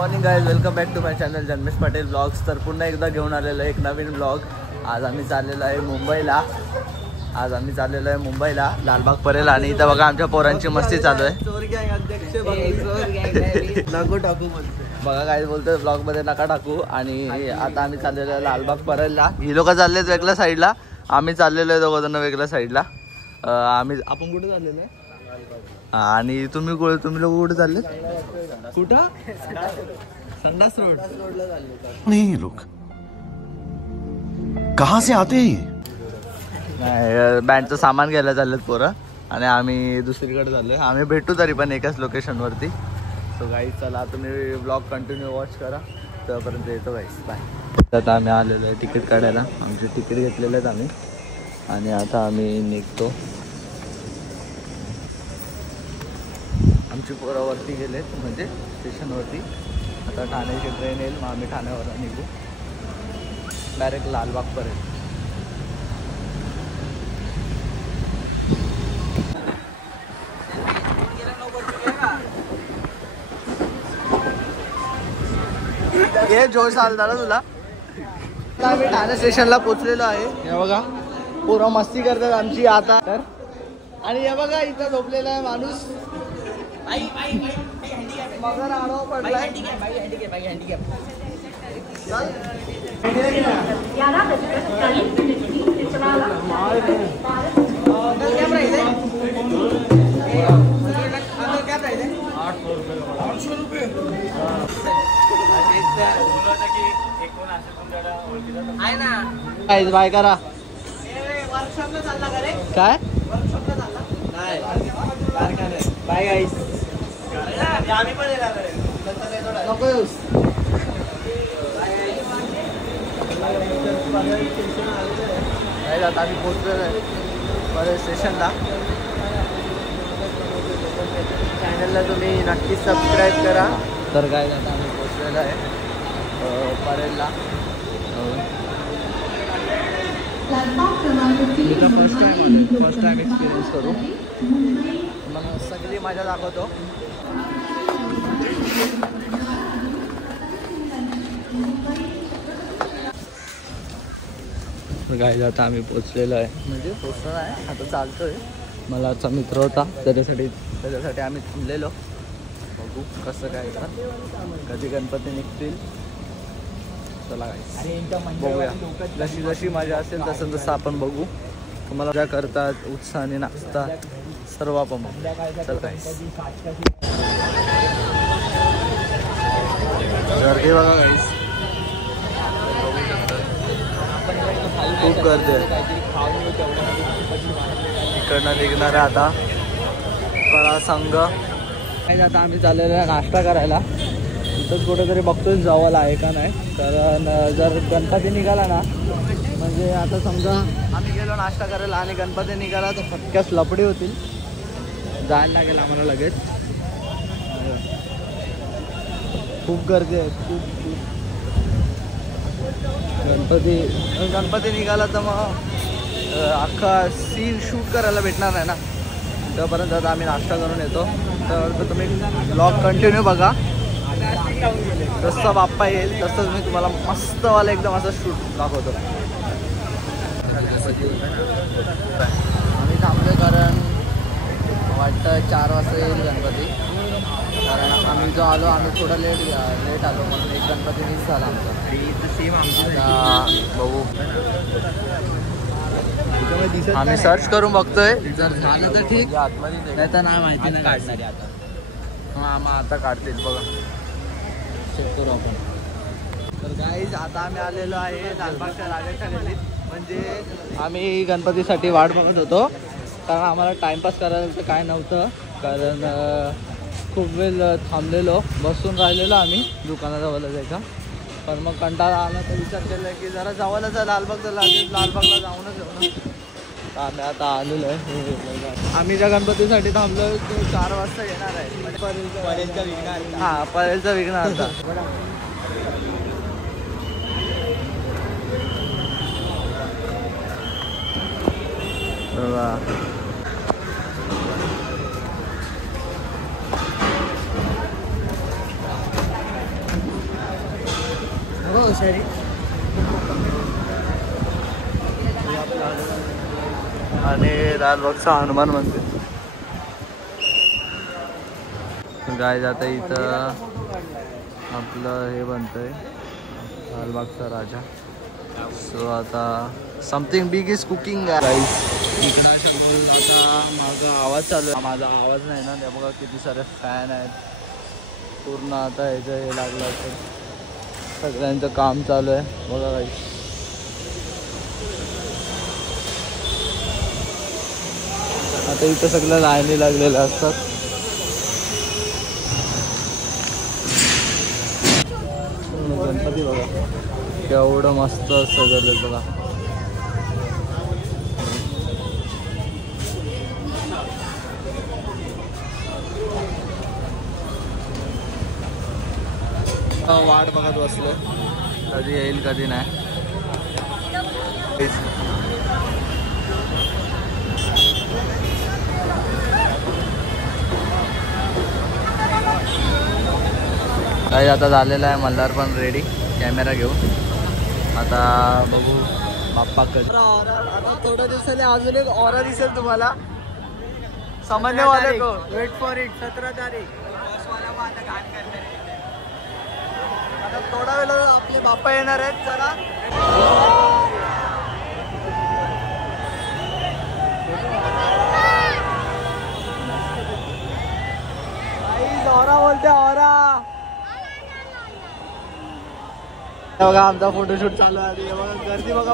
Morning guys, welcome back to my channel Janmesh Patil vlogs. तर पुन्हा एकदा घेऊन आलेलो एक नवीन ब्लॉग. आज आम्ही चाललेलो आहे मुंबईला लालबाग परेल. आणि इथं बघा आमच्या पोरांची मस्ती चालू आहे. नको टाकू बघा काय बोलतोय ब्लॉग मध्ये, नका टाकू. आणि आता आम्ही चाललेलो आहे लालबाग परेलला. ही लोक चाललेत वेगळ्या साईडला, आम्ही चाललेलो आहे दोघं जण वेगळ्या साईडला. आपण कुठे चाललेलो आहे आणि तुम्ही लोक कुठे चालले? कुठं? संडास रोडला चालले. नहीं लोग कहाँ से आते हैं? नाही, बँडचं सामान घ्यायला चाललेत पोरं आणि आम्ही दुसरीकडे चाललोय. आम्ही भेटू तरी पण एकाच लोकेशनवरती. सो गाईज चला, तुम्ही ब्लॉग कंटिन्यू वॉच करा. तोपर्यंत येतो गाईज, बाय. आता आम्ही आलेलो आहे तिकीट काढायला. आमचे तिकीट घेतलेले आहेत आम्ही आणि आता आम्ही निघतो. आमची पोरं वरती गेलेत म्हणजे स्टेशनवरती. आता ठाण्याची ट्रेन येईल, मग आम्ही ठाण्यावर निघू डायरेक्ट लालबागपर्यंत. हे जोश आला ना तुला. आता आम्ही ठाणे स्टेशनला पोचलेलो आहे. हे बघा पोरं मस्ती करतात आमची आता तर. आणि हे बघा इथं झोपलेला आहे माणूस. मगर आडवा पडलाय. बाय करा काय बाय गाईस. नको येऊस. आता आम्ही पोहोचलेलो आहे बरं स्टेशनला. चॅनलला तुम्ही नक्की सबस्क्राईब करा. तर काय आता आम्ही पोहोचलेलो आहे परेलला. फर्स्ट टाइम एक्सपिरियन्स करू, मग सगळी मजा दाखवतो. गाईज आता आम्ही पोचलेलो आहे, म्हणजे पोचलो आहे आता चालतोय. मला आजचा मित्र होता, त्याच्यासाठी आम्ही थांबलेलो. बघू कसं काय कधी गणपती निघतील. चला गाईज बघूया. जशी जशी मजा असेल तसं तसं आपण बघू. तुम्हाला मजा करतात, उत्साहाने नाचतात सर्व आपण बघू. चल गाईज. गर्दी बघा गाईज, खूप गर्दी आहे. इकडनं निघणार आहे आता कळा संघ. आता आम्ही चाललेलो आहे नाश्ता करायला. इथंच कुठेतरी बघतोय जवळ आहे का नाही. कारण जर गणपती निघाला ना, म्हणजे आता समजा आम्ही गेलो नाश्ता करायला आणि गणपती निघाला तर फटक्यास लपडी होतील. जायला लागेल आम्हाला लगेच. खूप गर्दी आहे, खूप गणपती निघाला तर मग अख्खा सीन शूट करायला भेटणार नाही ना. तोपर्यंत आता आम्ही नाश्ता करून येतो. तर तुम्ही ब्लॉग कंटिन्यू बघा. जसं बाप्पा येईल तसंच मी तुम्हाला मस्तवाला एकदम असं शूट दाखवतो. आम्ही थांबलो कारण वाटतं 4 वाजता येईल गणपती. कारण आम्ही जो आलो आम्ही थोडं लेट आलो, म्हणून एक गणपती मिस झाला आमचा. आता बघू, आम्ही सर्च करून बघतोय. जर झालं तर ठीक, नाही तर नाही माहिती नाही काढणार आता. हां मग आता काढतील बघा, चेक करू आपण. तर गाईज आता आम्ही आलेलो आहे लालबागच्या राजाच्या गल्लीत. म्हणजे आम्ही गणपतीसाठी वाट बघत होतो, कारण आम्हाला टाईमपास करायला तर काय नव्हतं. कारण खूप वेळ थांबलेलो, बसून राहिलेलो आम्ही दुकानाजवळ जायचा. पण मग कंटाळा आला तर विचार केला की जरा जवळच आहे लालबागचा, लालबागला जाऊनच येऊ ना. तर आम्ही आता आलेलो आहे. आम्ही ज्या गणपतीसाठी थांबलो तो 4 वाजता येणार आहे. परेलचा विघ्न. हां परेलचा विघ्न आता. दशहरी आणि लालबागचा हनुमान मंदिर. गाय आता इथं आपलं हे बनतंय लालबागचा राजा. सो आता समथिंग बिग इज कुकिंग गाईस. इकडं आता माझा आवाज चालू आहे. माझा आवाज नाही ना, त्या बघा किती सारे फॅन आहेत. पूर्ण आता ह्याचं हे लागलं असेल. सगळ्यांचं काम चालू आहे बघा गाईस. आता इथं सगळं लाईनी लागलेलं असतात. गणपती बघा केवढं मस्त सजवलं बघा. वाट बघत बसलोय कधी येईल कधी नाही. काही आता झालेलं आहे. मल्हार पण रेडी कॅमेरा घेऊन. आता बघू बाप्पा कधी. आता थोड्या दिवसाने अजून एक ऑरा दिसेल तुम्हाला. सामान्य वाले को वेट फॉर इट. 17 तारीख. आता थोडा वेळ आपले बाप्पा येणार आहेत. चला ऑरा बोलते ऑरा. बघा आमचा फोटोशूट चालू आहे. बघा गर्दी बघा.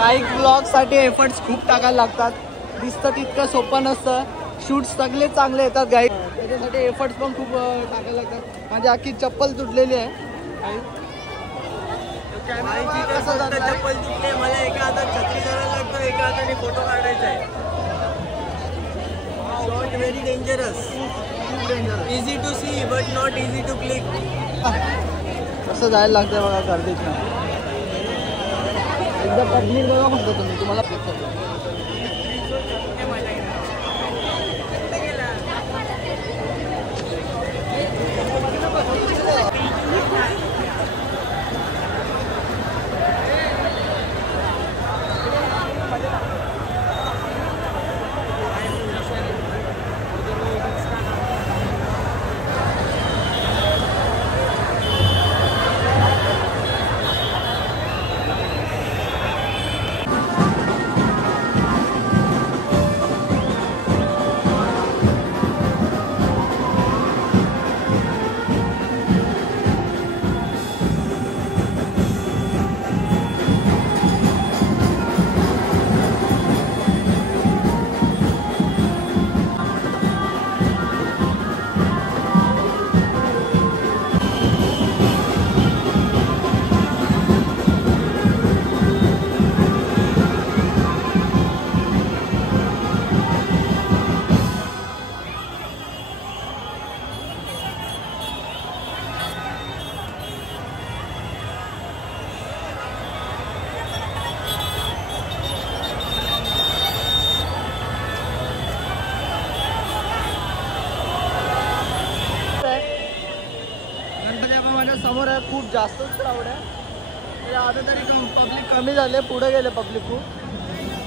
काही ब्लॉगसाठी एफर्ट्स खूप टाकायला लागतात. दिसतं तितकं सोपं नसतं. शूट्स सगळे चांगले येतात गाईज. त्याच्यासाठी एफर्ट्स पण खूप टाकायला लागतात. माझी अख्खी चप्पल तुटलेली आहे. चप्पल तुटले. मला एका हातात छत्री करायला लागतो, एका हाताने फोटो काढायचा आहे. Shot very dangerous. Easy to see but not easy to click. कसं जायला लागतं बघा गर्दीत ना. एकदा पब्लिक बघा फक्त तुम्हाला समोर आहे खूप जास्तच क्राऊड आहे. आता तरी पब्लिक कमी झाले, पुढे गेले पब्लिक खूप.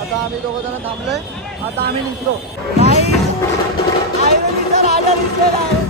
आता आम्ही दोघं जण थांबलोय. आता आम्ही निघलो. आयरनीचा राजा दिसलेला आहे.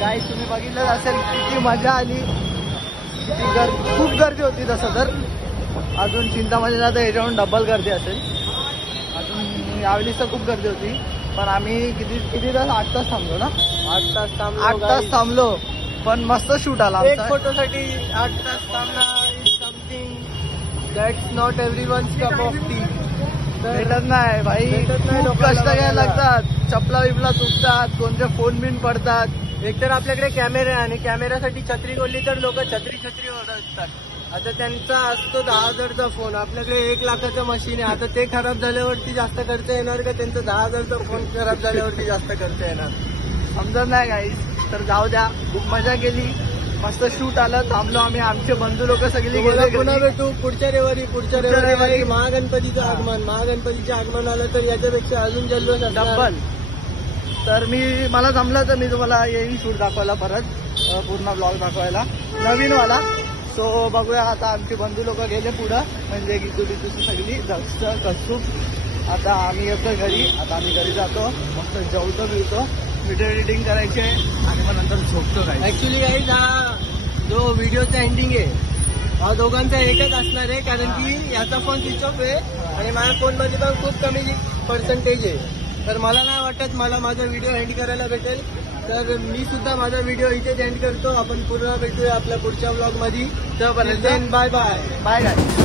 गाईस तुम्ही बघितलं असेल किती मजा आली, खूप गर्दी होती. तसं तर अजून चिंतामणीला तर याच्याहून डबल गर्दी असेल. अजून यावेळीच तर खूप गर्दी होती. पण आम्ही किती तास 8 तास थांबलो ना. 8 तास थांबलो पण मस्त शूट आला. एक फोटोसाठी 8 तास थांबणं is something that's not everyone's cup of T. भेटत नाही भाई, खूप कष्ट घ्यायला लागतात. चपला बिपला तुटतात, कोणते फोन बिन पडतात. एकतर आपल्याकडे कॅमेरा आहे आणि कॅमेऱ्यासाठी छत्री बोलली तर लोक छत्री ओरडतात. आता त्यांचा असतो 10,000चा फोन, आपल्याकडे 1 लाखाचं मशीन आहे. आता ते खराब झाल्यावरती जास्त खर्च येणार का त्यांचा 10,000चा फोन खराब झाल्यावरती जास्त खर्च येणार? समजत नाही गाईस. तर जाऊ द्या, खूप मजा केली, मस्त शूट आलं. थांबलो आम्ही, आमचे बंधू लोक सगळे गेले. पुन्हा भेटू पुढच्या रविवारी महागणपतीचं आगमन. महागणपतीचं आगमन आलं तर याच्यापेक्षा अजून जल्लोष डब्बल. तर मला जमलं तर मी तुम्हाला येईन शूट दाखवायला परत, पूर्ण ब्लॉग दाखवायला नवीनवाला. सो बघूया. आता आमचे बंधू लोक गेले पुढं, म्हणजे गिजू सगळी जास्त कसूप. आता आम्ही येतो घरी. आता आम्ही घरी जातो, मस्त जेवतो बिवतो, व्हिडिओ एडिटिंग करायचे आणि मग नंतर झोपतो. काय ऍक्च्युली गाईज हा जो व्हिडिओचा एंडिंग आहे हा दोघांचा एकच असणार आहे, कारण की याचा फोन स्विच ऑफ आहे आणि माझ्या फोनमध्ये पण खूप कमी पर्सेंटेज आहे. तर मला नाही वाटत मला माझा व्हिडिओ एंड करायला भेटेल. तर मी सुद्धा माझा व्हिडिओ इथेच एंड करतो. आपण पुन्हा भेटूया आपल्या पुढच्या ब्लॉग मध्ये. Bye bye bye.